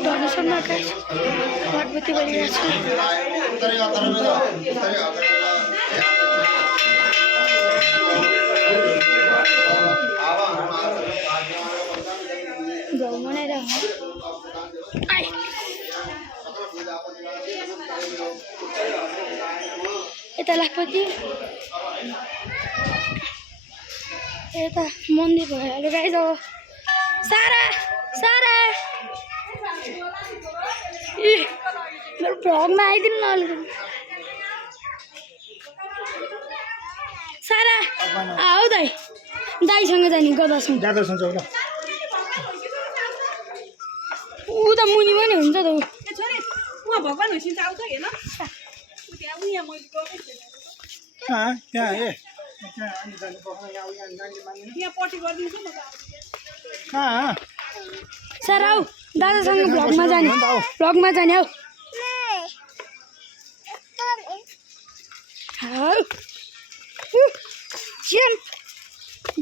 donation आकाश भगवती बलिया छ गाउँ मनाइरा आइ यता लाखपति यता मन्दिर भयो गाइस अब सारा सारा मेरो भ्लगमा आइदिनु न अलि सारा आऊ दाइ दाइसँग जाने गदासँग जाँदैछ ल ऊ त मुनि पनि हुन्छ त उहाँ भगवान होइसिन्छ आउँछ हेर्न उ त्यहाँ उहाँ मैले गएकै कहाँ त्यहाँ ए त्यहाँ अनि जाने बस्न यहाँ उहाँ नानी मान्ने त्यहाँ पटी गरिदिन्छु म कहाँ सारा आऊ दादासँग भ्लगमा जाने आऊ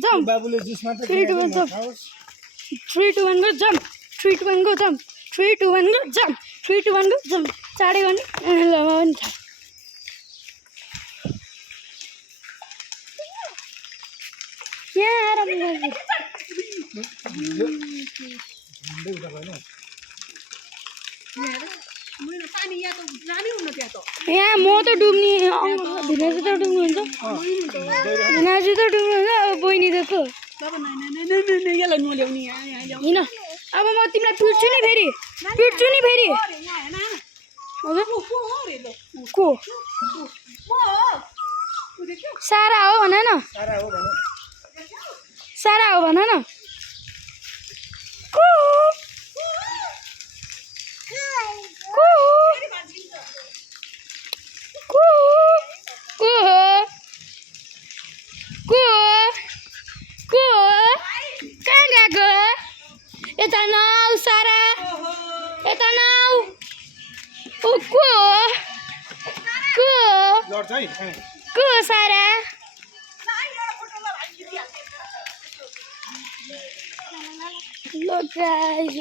जम्प बाबुले जुस मात्र 3 2 1 jump 3 2 1 go jump 3 2 1 go jump 3 2 1 go jump 3 2 1 go jump चाँडै गर्ने ल पनि छ यहाँ आएर पानी यहाँ त जानै हुन्न त्यहाँ त यहाँ म त डुब्ने भिनाजु त डुब्नु हुन्छ भिनाजु त डुब्नु हुन्छ अब बहिनी देखो यसलाई नल्याउने यहाँ होइन अब म तिमीलाई पिट्छु नि फेरि को सारा हो भन न सारा हो भन न को कहाँ गएको यता नआऊ सारा यता नआऊ ओ को सारा ल गाइस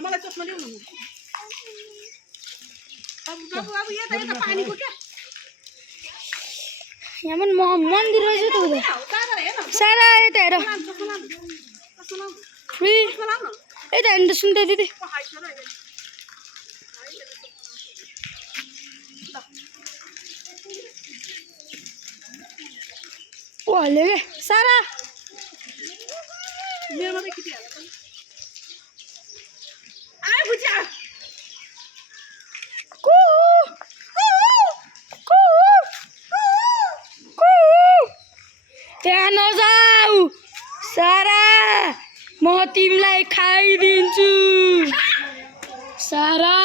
मलाई चस्मा ल्याउनु अब यता पानीको क्या यहाँ पनि मन्दिर रहेछ त उता सारा यता हेर फ्री यता हेर्नु त सुन्दै दिदी ओ हाल्यो क्या सारा मेरोमा त किति हाल्छ आइ बुझ्या त्यहाँ नजाऊ सारा म तिमीलाई खाइदिन्छु सारा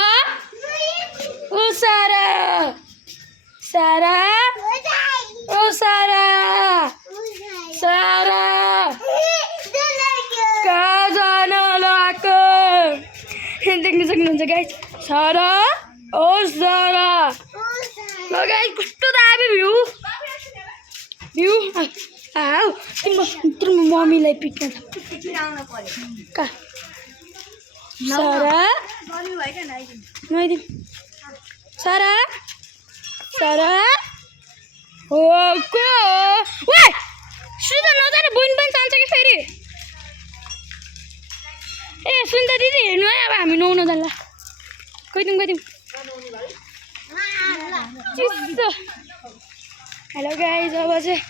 ओ सारा सारा ओ सारा सारा कहाँ जान लगाएको देख्न सक्नुहुन्छ गाइस सारा ओ सारा ल गाइस कस्तो दामी भ्यू आऊ तिम्रो मम्मीलाई पिट्न कहाँ सारा नआइदिउँ सारा सारा हो को वाइ सुन्दा नजाने बहिनी पनि चाहन्छ कि फेरि ए सुन्दा दिदी हेर्नु है अब हामी नुहाउन जान्ला गइदिउँ चिसो हेलो गाइस अब चाहिँ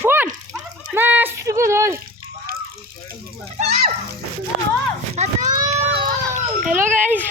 फोन मासुको झोल हेलो गाइस